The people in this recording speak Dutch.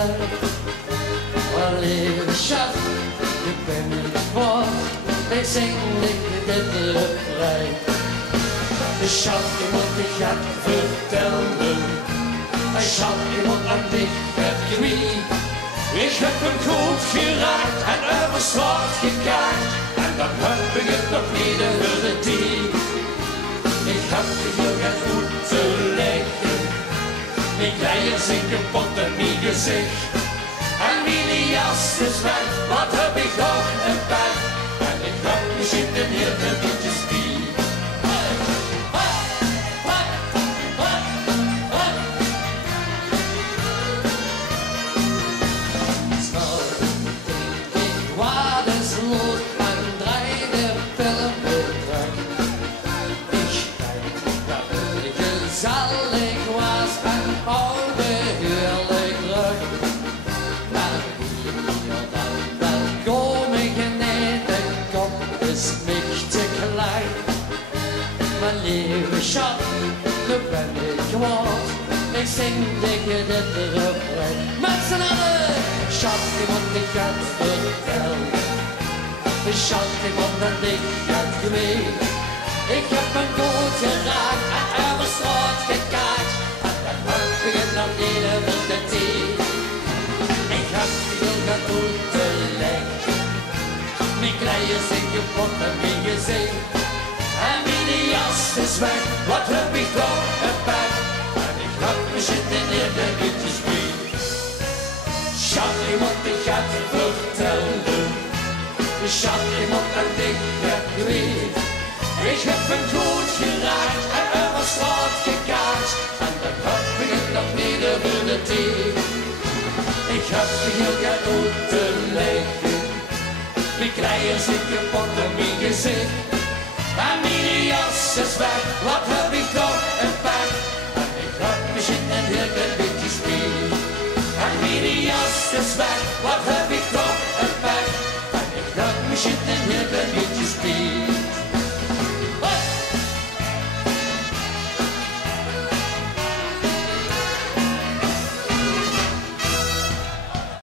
gelijk. Wat leven schat, ik ben niet voort. Ik zing niet dit refrein. De schat, ik moet dich gaat vertellen. Schat, ik moet aan dich verkwijt. Ik heb hem goed geraakt en over straat gekijkt. En dan heb ik het nog niet de die. Ik heb hier geen goed te leggen. Mijn kleiers zijn kapot en mijn gezicht. En mijn jas is weg, wat heb ik nog een pijn. En ik heb misschien een hele beetje spier. Zalig was en onbeheerlijk druk. Maar hier dan kom ik niet, de kop is mich te klein. Mijn lieve schat, nu ben ik geworden. Ik zing tegen dit refrein. Met z'n allen, schat, ik moet dich het vertellen. Schat, ik moet aan dich het geweten. Ik heb hem goed geraakt en over straat gekijkt. En dan heb ik het nog niet over de tijd. Ik heb veel gaan doen te leggen. Mijn kleiers zijn kapot en mijn gezicht. En mijn jas is weg, wat heb ik toch een pijn. En ik heb me zitten in de witjes bier. Schat, ik moet dich het vertellen. Schat, ik moet aan dich het geweten. Ik heb hem goed geraakt en over straat gekijkt. En dan heb ik het nog niet over de tijd. Ik heb heel geen goed te leggen. Mijn kleiers zijn kapot en mijn gezicht. En mijn jas is weg, wat heb ik toch een pijn. En ik heb misschien een heel klein beetje spier. En mijn jas is weg, wat heb ik toch een pijn. En ik heb misschien een heel klein beetje spier.